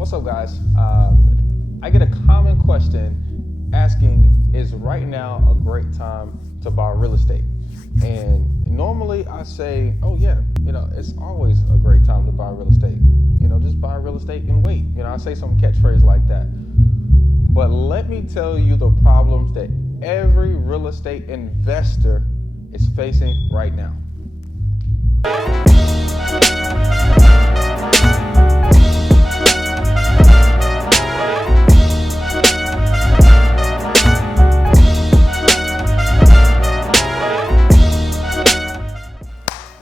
What's up, guys? I get a common question asking, is right now a great time to buy real estate? And normally I say, oh yeah, it's always a great time to buy real estate. Just buy real estate and wait. I say some catchphrase like that. But let me tell you the problems that every real estate investor is facing right now.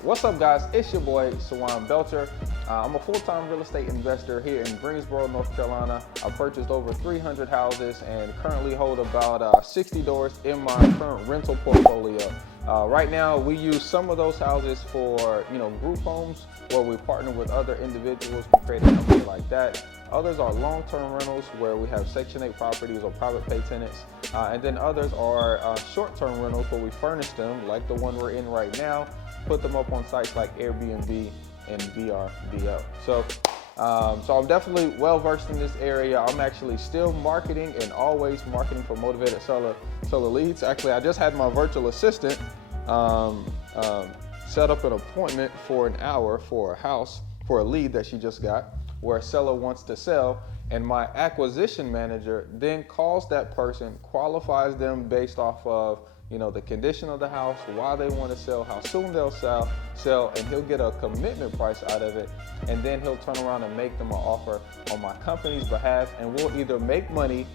What's up, guys? It's your boy Sawan Belcher. I'm a full-time real estate investor here in Greensboro, North Carolina. I purchased over 300 houses and currently hold about 60 doors in my current rental portfolio. Right now, we use some of those houses for group homes where we partner with other individuals to create a company like that. Others are long-term rentals where we have Section 8 properties or private pay tenants. And then others are short-term rentals where we furnish them, like the one we're in right now, put them up on sites like Airbnb and VRBO. So I'm definitely well versed in this area. I'm actually still marketing and always marketing for Motivated Seller Leads. Actually, I just had my virtual assistant set up an appointment for an hour for a house, for a lead that she just got, where a seller wants to sell, and my acquisition manager then calls that person, qualifies them based off of the condition of the house, why they want to sell, how soon they'll sell, and he'll get a commitment price out of it, and then he'll turn around and make them an offer on my company's behalf, and we'll either make money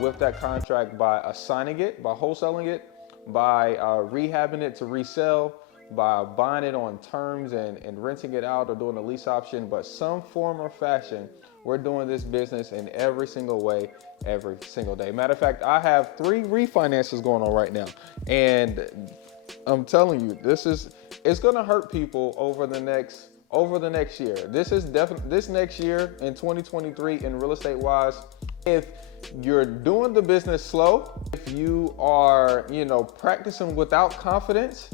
with that contract by assigning it, by wholesaling it, by rehabbing it to resell, by buying it on terms and renting it out or doing a lease option, but some form or fashion, we're doing this business in every single way, every single day. Matter of fact, I have 3 refinances going on right now. And I'm telling you, it's gonna hurt people over the next year. This next year in 2023 in real estate wise, if you're doing the business slow, if you are, practicing without confidence,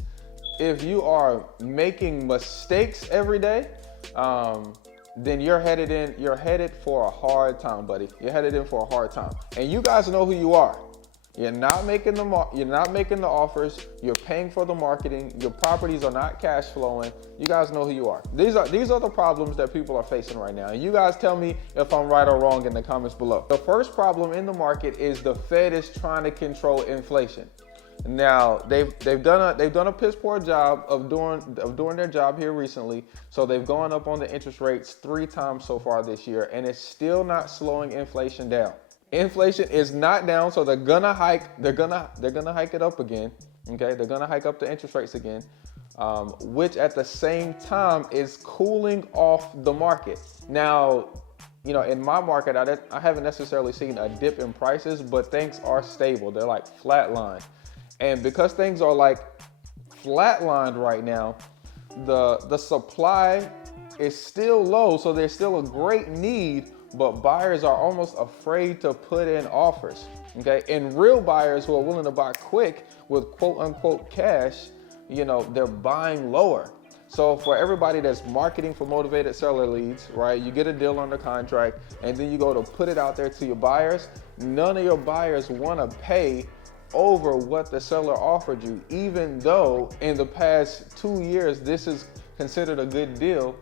if you are making mistakes every day, then you're headed for a hard time, buddy. You're headed in for a hard time. And you guys know who you are. You're not making the offers. You're paying for the marketing. Your properties are not cash flowing. You guys know who you are. These are the problems that people are facing right now. And you guys tell me if I'm right or wrong in the comments below. The first problem in the market is the Fed is trying to control inflation. Now they've done a piss poor job of doing their job here recently. So they've gone up on the interest rates 3 times so far this year, and it's still not slowing inflation down. Inflation is not down, so they're gonna hike. They're gonna hike it up again. Okay, they're gonna hike up the interest rates again, which at the same time is cooling off the market. Now, in my market, I haven't necessarily seen a dip in prices, but things are stable. They're like flatlined. And because things are like flatlined right now, the supply is still low, so there's still a great need, but buyers are almost afraid to put in offers, okay? And real buyers who are willing to buy quick with quote unquote cash, they're buying lower. So for everybody that's marketing for Motivated Seller Leads, right, you get a deal under contract and then you go to put it out there to your buyers. None of your buyers want to pay over what the seller offered you, even though in the past 2 years this is considered a good deal.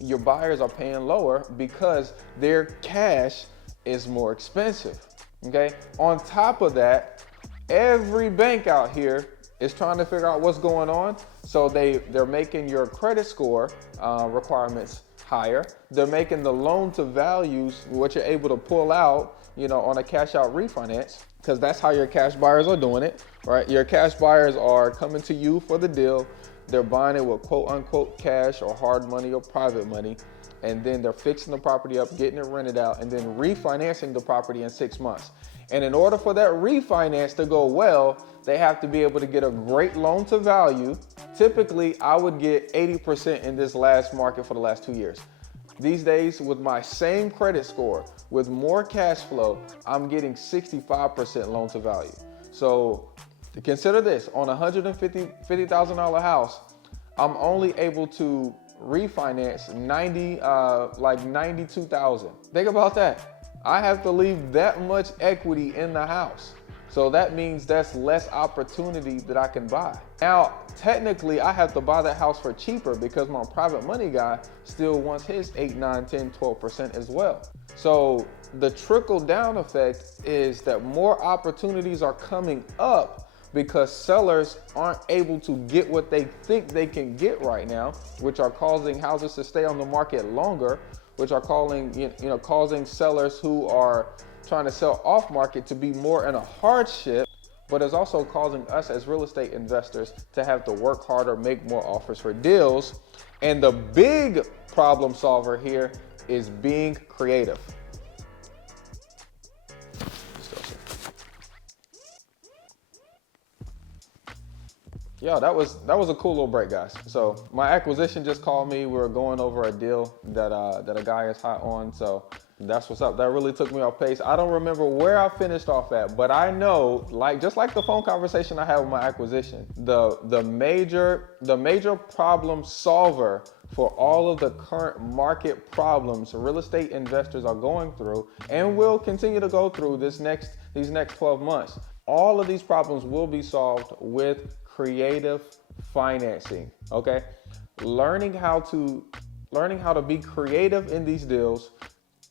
Your buyers are paying lower because their cash is more expensive. Okay, on top of that, every bank out here is trying to figure out what's going on, so they're making your credit score requirements higher. They're making the loan to values, what you're able to pull out on a cash out refinance, because that's how your cash buyers are doing it, right? Your cash buyers are coming to you for the deal. They're buying it with quote unquote cash or hard money or private money. And then they're fixing the property up, getting it rented out, and then refinancing the property in 6 months. And in order for that refinance to go well, they have to be able to get a great loan to value. Typically, I would get 80% in this last market for the last 2 years. These days, with my same credit score, with more cash flow, I'm getting 65% loan to value. So consider this, on a $150,000 house, I'm only able to refinance like 92,000. Think about that. I have to leave that much equity in the house. So that means that's less opportunity that I can buy. Now, technically, I have to buy that house for cheaper because my private money guy still wants his 8, 9, 10, 12% as well. So the trickle down effect is that more opportunities are coming up because sellers aren't able to get what they think they can get right now, which are causing houses to stay on the market longer, which are causing sellers who are trying to sell off market to be more in a hardship, but it's also causing us as real estate investors to have to work harder, make more offers for deals. And the big problem solver here is being creative. Yeah, that was a cool little break, guys. So my acquisition just called me. We were going over a deal that a guy is hot on. So that's what's up. That really took me off pace. I don't remember where I finished off at, but I know, just like the phone conversation I had with my acquisition, the major problem solver for all of the current market problems real estate investors are going through and will continue to go through these next 12 months. All of these problems will be solved with creative financing. Okay, learning how to be creative in these deals,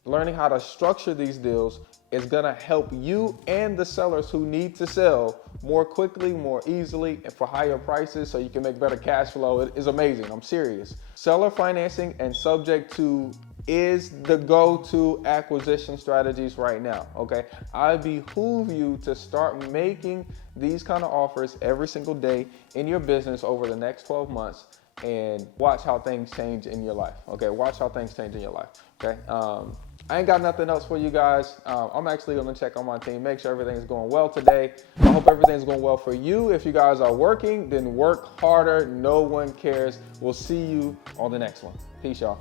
learning how to structure these deals is gonna help you and the sellers who need to sell more quickly, more easily, and for higher prices so you can make better cash flow. It is amazing. I'm serious. Seller financing and subject to is the go-to acquisition strategies right now. Okay, I behoove you to start making these kind of offers every single day in your business over the next 12 months and watch how things change in your life. Okay, watch how things change in your life. Okay, I ain't got nothing else for you guys. I'm actually gonna check on my team, make sure everything's going well today. I hope everything's going well for you. If you guys are working, then work harder. No one cares. We'll see you on the next one. Peace, y'all.